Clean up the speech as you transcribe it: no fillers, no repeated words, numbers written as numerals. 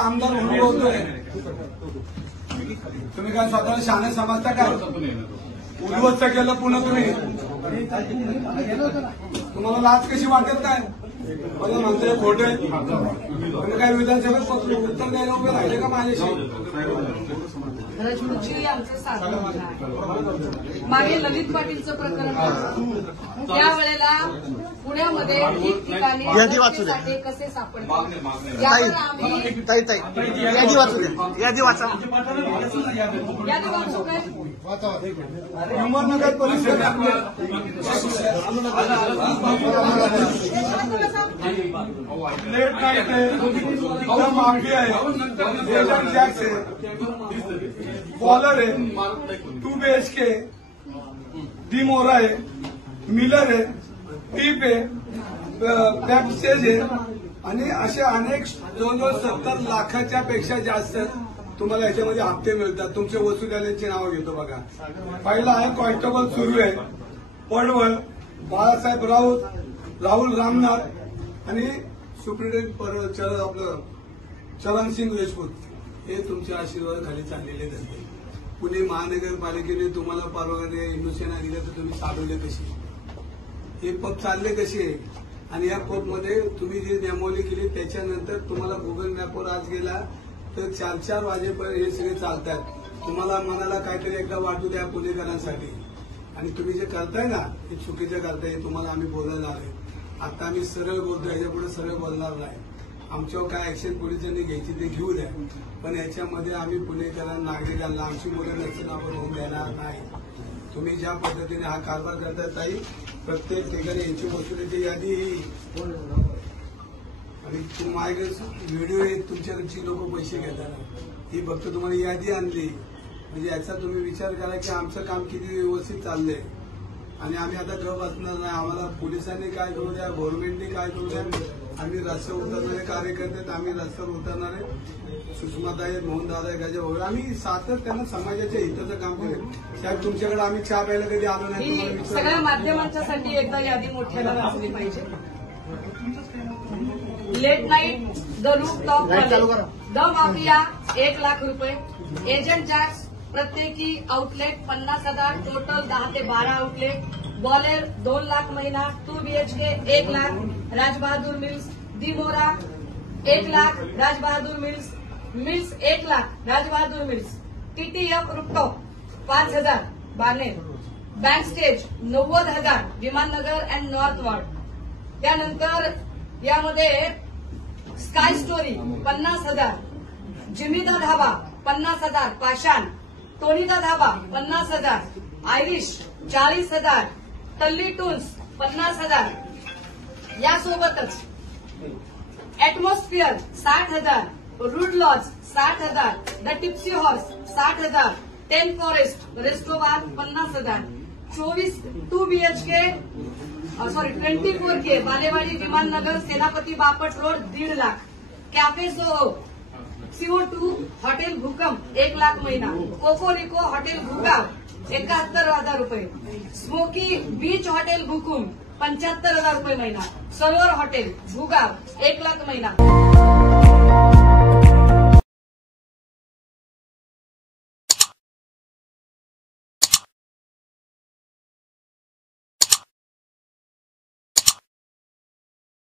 आमदार म्हणून बोलतोय, तुम्ही काय स्वतःला शहाणे समजता का? उद्ध्वस्त केलं पुन्हा तुम्ही, तुम्हाला लाच कशी वाटत काय? मला म्हणतोय खोटे, तुम्ही काय विधानसभेत उत्तर द्यायला उभे राहिले का माझ्याशी? आमचं साधन मागे ललित पाटीलचं प्रकरण त्यावेळेला पुण्यामध्ये ठिकठिकाणी कसे सापडले यादी वाचू काय? अहमदनगर पोलीस लेट नाईट है, माफिया है, जैक्स है, बॉलर है, 2 BHK, डिमोरा है, मिलर है, टीप है, बॅकस्टेज है आणि असे अनेक 270 लाखाच्या पेक्षा जास्त तुम्हाला याच्यामध्ये हप्ते मिळतात. तुमच्या वसुलीची नावं घेतो बघा. पहिला आहे कॉन्स्टेबल सुरू आहे पडवळ, बाळासाहेब राऊत, राहुल रामनाथ आणि सुप्रिटेंडेंट आपलं चरणसिंग राजपूत. हे तुमच्या आशीर्वादाखाली चाललेले धंदे. पुणे महानगरपालिकेने तुम्हाला परवानगी हिंदुसेना दिल्या तर तुम्ही चालवले कशी? हे पब चालले कसे? आणि या पबमध्ये तुम्ही जी नियमावली केली त्याच्यानंतर तुम्हाला गुगल मॅपवर आज गेला तर 4-4 वाजेपर्यंत हे सगळे चालतात. तुम्हाला मनाला काहीतरी एकदा वाटू द्या पुणेकरांसाठी. आणि तुम्ही जे करताय ना हे चुकीचं करताय, तुम्हाला आम्ही बोलायला आलोय. आता आम्ही सरळ बोलतो, याच्या पुढे सरळ बोलणार नाही. आमच्यावर काय ऍक्शन पोलिसांनी घ्यायची ते घेऊ द्या, पण याच्यामध्ये आम्ही पुणेकरांना, नागरिकांना आमची मुलं नसताना होऊन देणार नाही. तुम्ही ज्या पद्धतीने हा कारभार करताय ताई, प्रत्येक ठिकाणी यांची वसुलीची यादी आणि माझ्याकडे व्हिडिओ आहेत, तुमच्याकडची लोक पैसे घेतात. ही फक्त तुम्हाला यादी आणली म्हणजे याचा तुम्ही विचार करा की आमचं काम किती व्यवस्थित चाललंय. आणि आम्ही आता गप बसणार नाही. आम्हाला पोलिसांनी काय करू द्या, गव्हर्नमेंटने काय करू द्या. आम्ही रस्त्यावर उतरणारे कार्यकर्ते, आम्ही रस्त्यावर उतरणारे सुषमाताई, मोहनदादा गजा वगैरे आम्ही सातत्यानं समाजाच्या हिताचं काम करेल. साहेब तुमच्याकडे आम्ही चहा प्यायला कधी आलो नाही. सगळ्या माध्यमांच्यासाठी एकदा यादी मोठ्याला वाचली पाहिजे. Late night, the rooftop, the mafia 1 lakh रुपये, एजंट जॅक्स प्रत्येकी आउटलेट 50,000, टोटल 10 ते 12 आउटलेट, बॉलर 2 लाख महिना, 2 BHK 1 lakh, Rajbahadur mills, Dimora 1 lakh, Rajbahadur mills, mills 1 lakh, Rajbahadur mills, TTF rooftop 5,000 Baner, bank stage 90,000 Vimannagar and north ward. त्यानंतर यामध्ये स्काय स्टोरी 50,000, जिमीदा धाबा 50,000, पाषाण, टोनीदा धाबा 50,000, आयरिश 40,000, टल्ली टूल्स 50,000. यासोबतच atmosphere 60,000, rude lodge 60,000, the tipsy horse 60,000, 10 forest restobar 50,000, 2 BHK 24K Balewadi Vimannagar Senapati Bapat road 1.5 lakh, cafe Soho, CO2 hotel भूकंप 1 लाख महिना, कोकोरिको hotel Bhugaon 71,000 रुपये, smoky beach hotel भूकुम 75,000 रुपये महिना, सरोवर हॉटेल भूगाव 1 लाख महिना.